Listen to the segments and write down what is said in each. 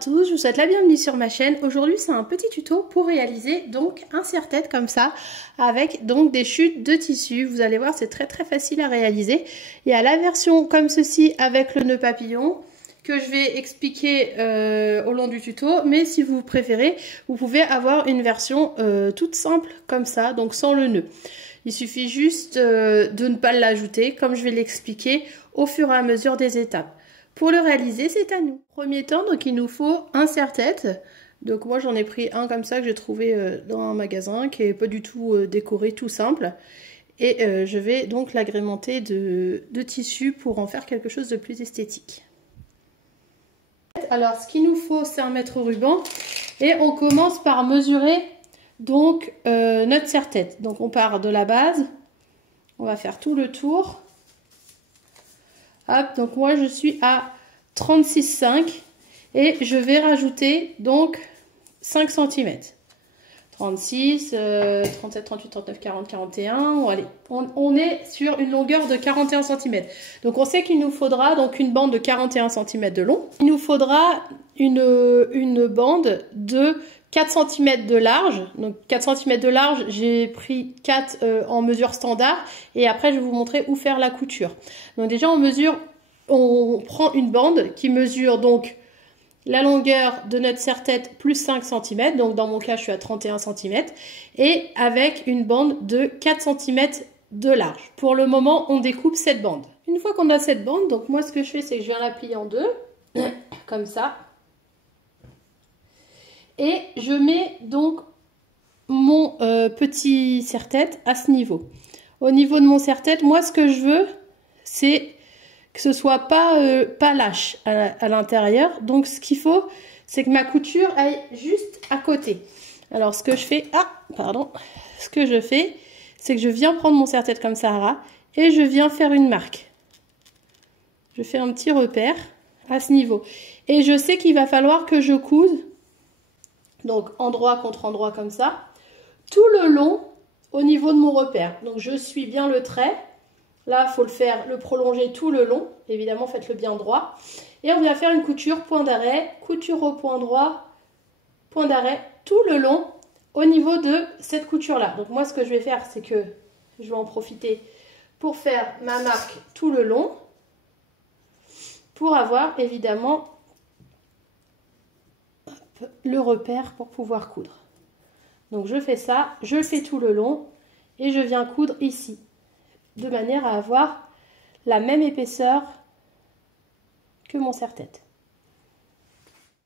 tous, je vous souhaite la bienvenue sur ma chaîne. Aujourd'hui c'est un petit tuto pour réaliser donc un serre-tête comme ça avec donc des chutes de tissu. Vous allez voir, c'est très facile à réaliser. Il y a la version comme ceci avec le nœud papillon que je vais expliquer au long du tuto, mais si vous préférez, vous pouvez avoir une version toute simple comme ça, donc sans le nœud. Il suffit juste de ne pas l'ajouter, comme je vais l'expliquer au fur et à mesure des étapes. Pour le réaliser, c'est à nous. Premier temps, donc il nous faut un serre-tête. Donc moi j'en ai pris un comme ça que j'ai trouvé dans un magasin, qui est pas du tout décoré, tout simple. Et je vais donc l'agrémenter de tissu pour en faire quelque chose de plus esthétique. Alors ce qu'il nous faut, c'est un mètre ruban. Et on commence par mesurer donc notre serre-tête. Donc on part de la base, on va faire tout le tour. Hop, donc moi je suis à 36,5 et je vais rajouter donc 5 cm. 36, 37, 38, 39, 40, 41. Bon, allez, on est sur une longueur de 41 cm. Donc on sait qu'il nous faudra donc une bande de 41 cm de long. Il nous faudra une bande de 4 cm de large. Donc 4 cm de large, j'ai pris 4 en mesure standard. Et après, je vais vous montrer où faire la couture. Donc déjà, on prend une bande qui mesure donc la longueur de notre serre-tête plus 5 cm. Donc dans mon cas, je suis à 31 cm. Et avec une bande de 4 cm de large. Pour le moment, on découpe cette bande. Une fois qu'on a cette bande, donc moi, ce que je fais, c'est que je viens la plier en deux. Comme ça. Et je mets donc mon petit serre-tête à ce niveau. Au niveau de mon serre-tête, moi ce que je veux, c'est que ce soit pas lâche à l'intérieur. Donc ce qu'il faut, c'est que ma couture aille juste à côté. Alors ce que je fais, ce que je fais, c'est que je viens prendre mon serre-tête comme ça à ras et je viens faire une marque. Je fais un petit repère à ce niveau. Et je sais qu'il va falloir que je couse. Donc endroit contre endroit comme ça, tout le long au niveau de mon repère. Donc je suis bien le trait. Là, il faut le prolonger tout le long. Évidemment, faites-le bien droit. Et on vient faire une couture point d'arrêt, couture au point droit, point d'arrêt, tout le long au niveau de cette couture-là. Donc moi, ce que je vais faire, c'est que je vais en profiter pour faire ma marque tout le long, pour avoir évidemment le repère pour pouvoir coudre. Donc je fais ça, je le fais tout le long et je viens coudre ici de manière à avoir la même épaisseur que mon serre-tête.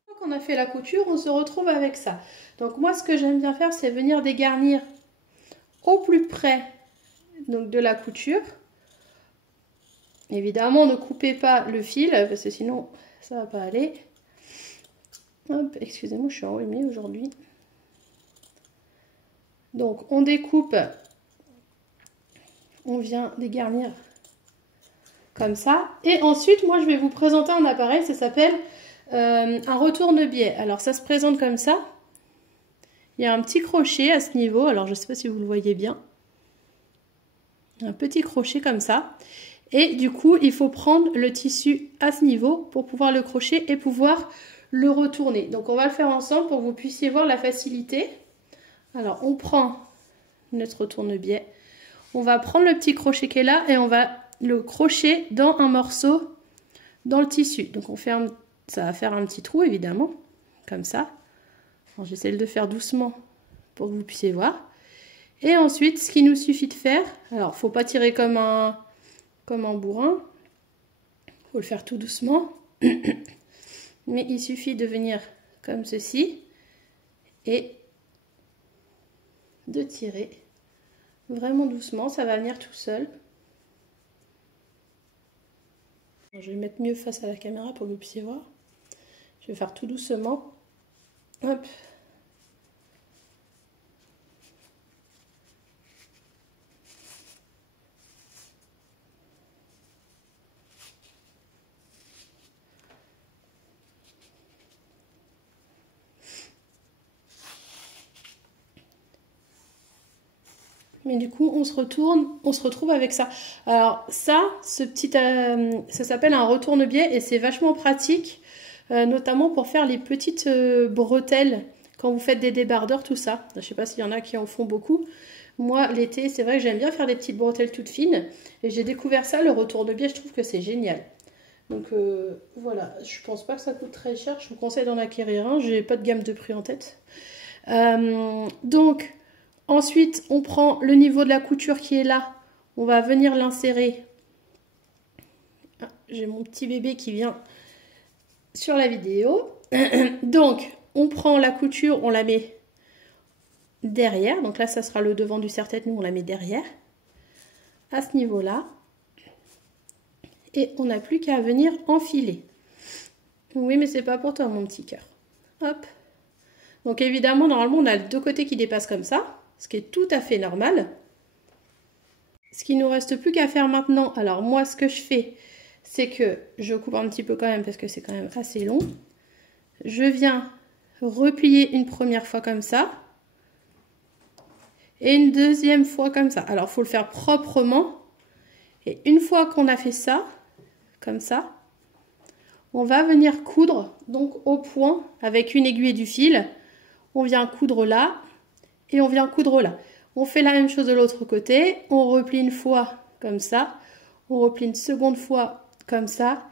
Une fois qu'on a fait la couture, on se retrouve avec ça. Donc moi ce que j'aime bien faire, c'est venir dégarnir au plus près donc de la couture. Évidemment, ne coupez pas le fil parce que sinon ça va pas aller. Hop, excusez-moi, je suis enrhumée aujourd'hui. Donc, on découpe, on vient dégarnir comme ça. Et ensuite, moi, je vais vous présenter un appareil, ça s'appelle un retourne-biais. Alors, ça se présente comme ça. Il y a un petit crochet à ce niveau. Alors, je ne sais pas si vous le voyez bien. Un petit crochet comme ça. Et du coup, il faut prendre le tissu à ce niveau pour pouvoir le crocher et pouvoir le retourner. Donc on va le faire ensemble pour que vous puissiez voir la facilité. Alors on prend notre retourne-biais, on va prendre le petit crochet qui est là et on va le crocher dans un morceau dans le tissu. Donc on fait ça va faire un petit trou évidemment, comme ça. J'essaie de le faire doucement pour que vous puissiez voir. Et ensuite, ce qu'il nous suffit de faire, alors faut pas tirer comme un bourrin, faut le faire tout doucement. Mais il suffit de venir comme ceci et de tirer vraiment doucement, ça va venir tout seul. Je vais mettre mieux face à la caméra pour que vous puissiez voir. Je vais faire tout doucement. Hop. Mais du coup, on se retrouve avec ça. Alors ça, ça s'appelle un retourne-biais et c'est vachement pratique notamment pour faire les petites bretelles quand vous faites des débardeurs, tout ça. Je ne sais pas s'il y en a qui en font beaucoup. Moi, l'été, c'est vrai que j'aime bien faire des petites bretelles toutes fines. Et j'ai découvert ça, le retour de biais, je trouve que c'est génial. Donc voilà, je pense pas que ça coûte très cher. Je vous conseille d'en acquérir un. J'ai pas de gamme de prix en tête. Donc, ensuite, on prend le niveau de la couture qui est là. On va venir l'insérer. Ah, j'ai mon petit bébé qui vient sur la vidéo. Donc, on prend la couture, on la met derrière. Donc là, ça sera le devant du serre-tête. Nous, on la met derrière. À ce niveau-là. Et on n'a plus qu'à venir enfiler. Oui, mais c'est pas pour toi, mon petit cœur. Hop. Donc évidemment, normalement, on a les deux côtés qui dépassent comme ça. Ce qui est tout à fait normal. Ce qui nous reste plus qu'à faire maintenant. Alors moi, ce que je fais, c'est que je coupe un petit peu quand même parce que c'est quand même assez long. Je viens replier une première fois comme ça. Et une deuxième fois comme ça. Alors, il faut le faire proprement. Et une fois qu'on a fait ça, comme ça, on va venir coudre donc au point avec une aiguille et du fil. On vient coudre là et on vient coudre là. On fait la même chose de l'autre côté. On replie une fois comme ça. On replie une seconde fois comme ça.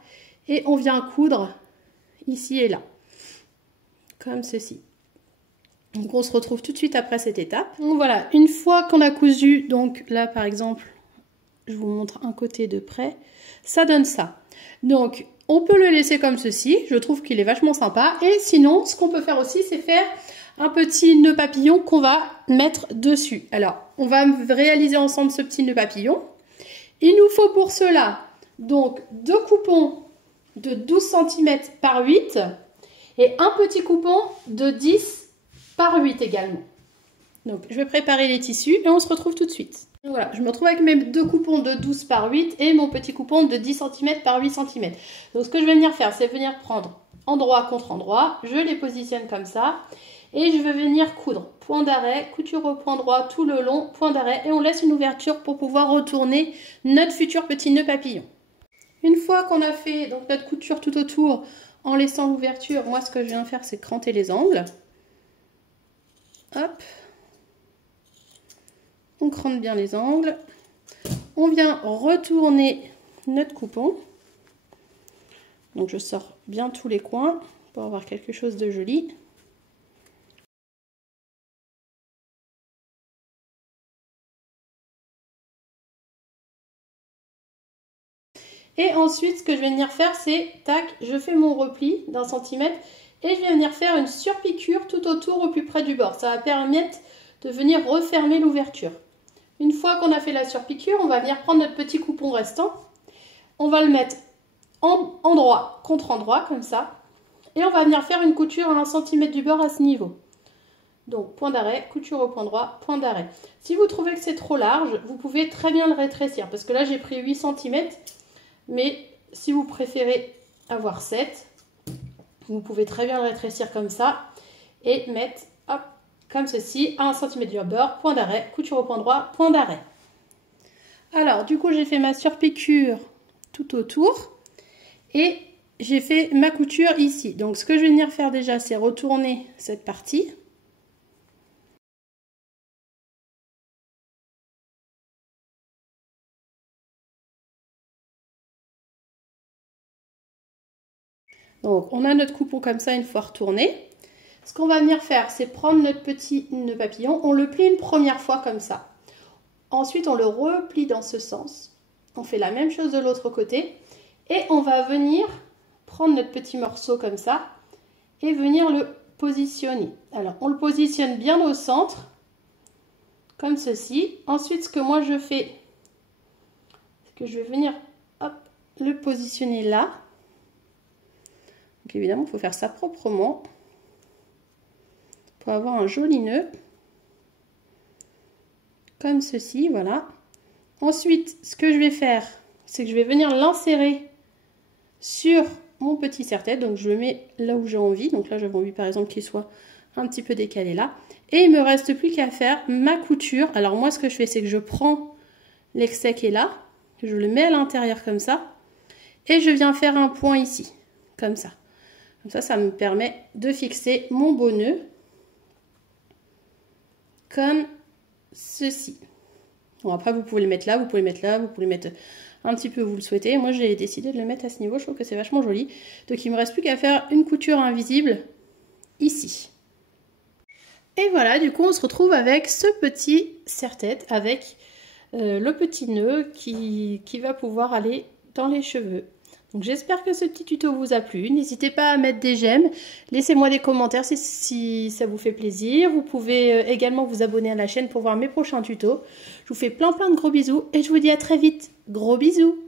Et on vient coudre ici et là. Comme ceci. Donc on se retrouve tout de suite après cette étape. Donc voilà, une fois qu'on a cousu, donc là par exemple, je vous montre un côté de près, ça donne ça. Donc on peut le laisser comme ceci, je trouve qu'il est vachement sympa. Et sinon, ce qu'on peut faire aussi, c'est faire un petit nœud papillon qu'on va mettre dessus. Alors, on va réaliser ensemble ce petit nœud papillon. Il nous faut pour cela, donc, deux coupons de 12 cm par 8 et un petit coupon de 10 par 8 également. Donc je vais préparer les tissus et on se retrouve tout de suite. Donc voilà, je me retrouve avec mes deux coupons de 12 par 8 et mon petit coupon de 10 cm par 8 cm. Donc ce que je vais venir faire, c'est venir prendre endroit contre endroit, je les positionne comme ça et je vais venir coudre. Point d'arrêt, couture au point droit tout le long, point d'arrêt et on laisse une ouverture pour pouvoir retourner notre futur petit nœud papillon. Une fois qu'on a fait donc notre couture tout autour en laissant l'ouverture, moi ce que je viens faire c'est cranter les angles. Hop, on crante bien les angles, on vient retourner notre coupon, donc je sors bien tous les coins pour avoir quelque chose de joli. Et ensuite ce que je vais venir faire c'est, tac, je fais mon repli d'un centimètre et je vais venir faire une surpiqûre tout autour au plus près du bord. Ça va permettre de venir refermer l'ouverture. Une fois qu'on a fait la surpiqûre, on va venir prendre notre petit coupon restant. On va le mettre endroit contre endroit, comme ça. Et on va venir faire une couture à 1 cm du bord à ce niveau. Donc, point d'arrêt, couture au point droit, point d'arrêt. Si vous trouvez que c'est trop large, vous pouvez très bien le rétrécir. Parce que là, j'ai pris 8 cm. Mais si vous préférez avoir 7, vous pouvez très bien le rétrécir comme ça et mettre, hop, comme ceci, à 1 cm du bord, point d'arrêt, couture au point droit, point d'arrêt. Alors, du coup, j'ai fait ma surpiqûre tout autour et j'ai fait ma couture ici. Donc, ce que je vais venir faire déjà, c'est retourner cette partie. Donc, on a notre coupon comme ça une fois retourné. Ce qu'on va venir faire, c'est prendre notre petit nœud papillon. On le plie une première fois comme ça. Ensuite, on le replie dans ce sens. On fait la même chose de l'autre côté. Et on va venir prendre notre petit morceau comme ça et venir le positionner. Alors, on le positionne bien au centre, comme ceci. Ensuite, ce que moi je fais, c'est que je vais venir, hop, le positionner là. Donc évidemment, il faut faire ça proprement pour avoir un joli nœud. Comme ceci, voilà. Ensuite, ce que je vais faire, c'est que je vais venir l'insérer sur mon petit serre-tête. Donc je le mets là où j'ai envie. Donc là, j'avais envie par exemple qu'il soit un petit peu décalé là. Et il ne me reste plus qu'à faire ma couture. Alors moi, ce que je fais, c'est que je prends l'excès qui est là. Je le mets à l'intérieur comme ça. Et je viens faire un point ici, comme ça. Comme ça me permet de fixer mon beau nœud comme ceci. Bon, après, vous pouvez le mettre là, vous pouvez le mettre là, vous pouvez le mettre un petit peu où vous le souhaitez. Moi, j'ai décidé de le mettre à ce niveau. Je trouve que c'est vachement joli. Donc, il me reste plus qu'à faire une couture invisible ici. Et voilà, du coup, on se retrouve avec ce petit serre-tête avec le petit nœud qui va pouvoir aller dans les cheveux. Donc j'espère que ce petit tuto vous a plu. N'hésitez pas à mettre des j'aime. Laissez-moi des commentaires si ça vous fait plaisir. Vous pouvez également vous abonner à la chaîne pour voir mes prochains tutos. Je vous fais plein de gros bisous et je vous dis à très vite. Gros bisous!